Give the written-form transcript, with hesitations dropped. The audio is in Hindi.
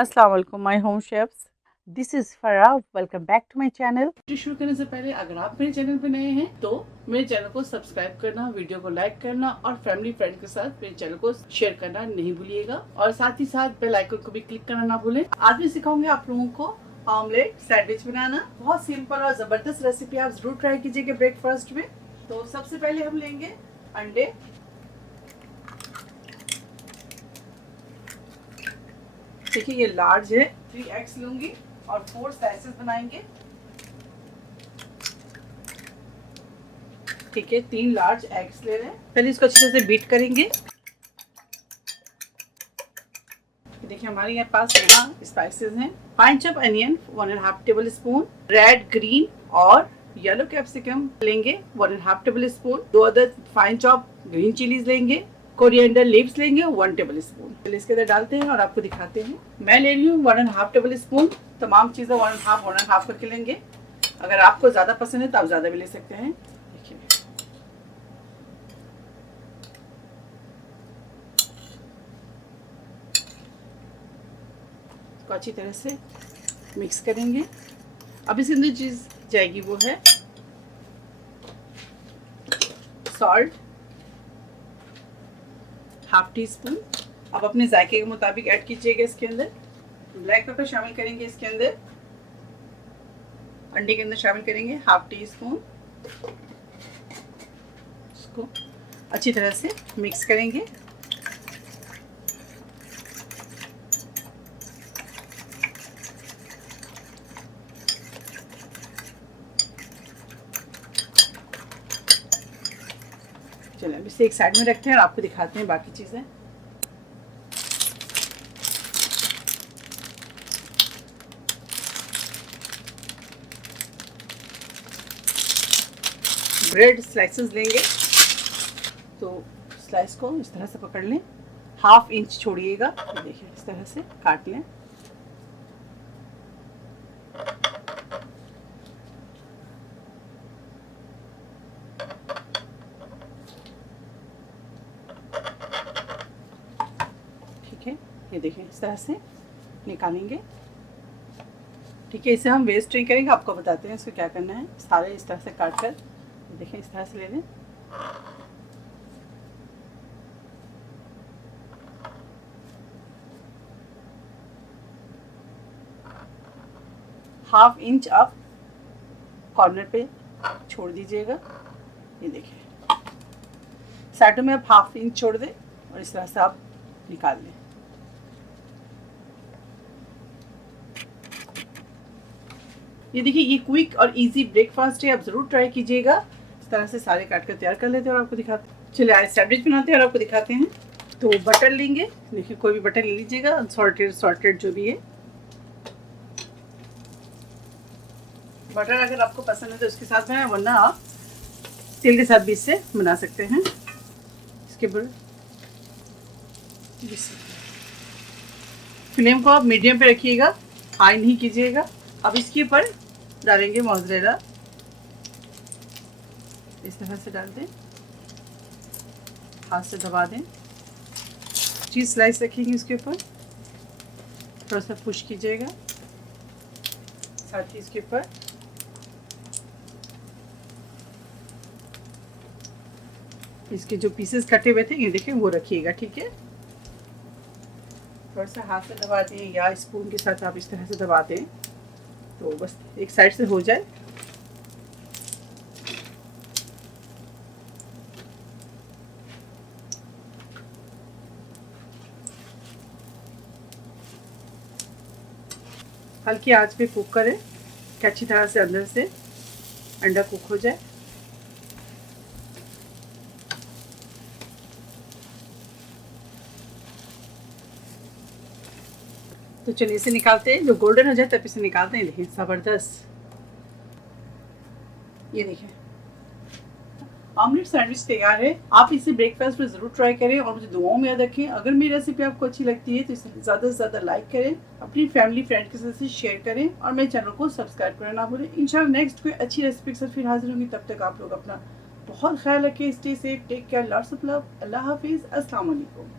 अस्सलाम वालेकुम my home chefs, this is Farah. Welcome back to my channel. शुरू करने से पहले अगर आप मेरे चैनल पे नए हैं तो मेरे चैनल को सब्सक्राइब करना, वीडियो को लाइक करना और फैमिली फ्रेंड के साथ मेरे चैनल को शेयर करना नहीं भूलिएगा और साथ ही साथ बेल आइकन को भी क्लिक करना ना भूलें। आज मैं सिखाऊंगी आप लोगों को ऑमलेट सैंडविच बनाना। बहुत सिंपल और जबरदस्त रेसिपी, आप जरूर ट्राई कीजिएगा ब्रेकफास्ट में। तो सबसे पहले हम लेंगे अंडे। देखिए ये लार्ज है, 3 एग्स लूंगी और 4 स्लाइसेस बनाएंगे। ठीक है, 3 लार्ज एग्स ले रहे हैं। पहले इसको अच्छे से बीट करेंगे। देखिए हमारे यहाँ पास यहाँ स्पाइसेस हैं। 5 chop onion 1.5 table spoon, red green और येलो कैप्सिकम लेंगे 1.5 table spoon, 2 other fine chop green chillies लेंगे, कोरिएंडर लीव्स लेंगे 1 टेबल स्पून। चलिए इसके अंदर डालते हैं और आपको दिखाते हैं। मैं ले रही हूँ 1.5 टेबल स्पून। तमाम चीज़ें 1.5 करके लेंगे। अगर आपको ज़्यादा पसंद है तो आप ज़्यादा भी ले सकते हैं। देखिए इसको अच्छी तरह से मिक्स करेंगे। अब इसके अंदर चीज़ जाएगी वो है सॉल्ट, 1/2 टीस्पून। अब अपने जायके के मुताबिक ऐड कीजिएगा। इसके अंदर ब्लैक पेपर शामिल करेंगे। इसके अंदर अंडे के अंदर शामिल करेंगे 1/2 टीस्पून। इसको अच्छी तरह से मिक्स करेंगे। चलिए अब इसे एक साइड में रखते हैं और आपको दिखाते हैं बाकी चीज़ें। ब्रेड स्लाइसेस लेंगे तो स्लाइस को इस तरह से पकड़ लें, 1/2 इंच छोड़िएगा। देखिए इस तरह से काट लें। ठीक है, ये देखिए इस तरह से निकालेंगे। ठीक है, इसे हम वेस्ट नहीं करेंगे, आपको बताते हैं इसको क्या करना है। सारे इस तरह से काट कर देखें, इस तरह से ले लें। हाफ इंच आप कॉर्नर पे छोड़ दीजिएगा। ये देखिए साइडों में आप 1/2 इंच छोड़ दें और इस तरह से आप निकाल लें। ये देखिए ये क्विक और इजी ब्रेकफास्ट है, आप जरूर ट्राई कीजिएगा। इस तरह से सारे काट कर तैयार कर लेते हैं और आपको दिखाते हैं। चलिए आज सैंडविच बनाते हैं और आपको दिखाते हैं। तो बटर लेंगे। देखिए कोई भी बटर ले लीजिएगा, अनसॉल्टेड जो भी है। बटर अगर आपको पसंद है तो उसके साथ में, वरना आप तेल के साथ भी इससे बना सकते हैं। इसके ऊपर फ्लेम को आप मीडियम पे रखिएगा, हाई नहीं कीजिएगा। अब इसके ऊपर डालेंगे मोज़रेला। इस तरह से डाल दें, हाथ से दबा दें। चीज़ स्लाइस रखेंगे उसके ऊपर, थोड़ा सा पुश कीजिएगा। साथ ही इसके ऊपर इसके जो पीसेस कटे हुए थे ये देखिए वो रखिएगा। ठीक है, थोड़ा सा हाथ से दबा दें या स्पून के साथ आप इस तरह से दबा दें तो बस एक साइड से हो जाए। हल्की आंच पे कुक करें कि अच्छी तरह से अंदर से अंडा कुक हो जाए। तो चलिए इसे निकालते हैं। जो गोल्डन हो जाए तब इसे निकालते हैं। देखिए ज़बरदस्त, ये देखिए ऑमलेट सैंडविच तैयार है। आप इसे ब्रेकफास्ट में ज़रूर ट्राई करें और मुझे दुआओं में याद रखें। अगर मेरी रेसिपी आपको अच्छी लगती है तो इसे ज़्यादा से ज़्यादा लाइक करें, अपनी फैमिली फ्रेंड के साथ शेयर करें और मेरे चैनल को सब्सक्राइब करना ना भूलें। इंशाल्लाह नेक्स्ट कोई अच्छी रेसिपी के साथ फिर हाजिर होंगी। तब तक आप लोग अपना बहुत ख्याल रखें। Stay safe, take care, lots of love. अल्लाह हाफिज़, अस्सलाम वालेकुम।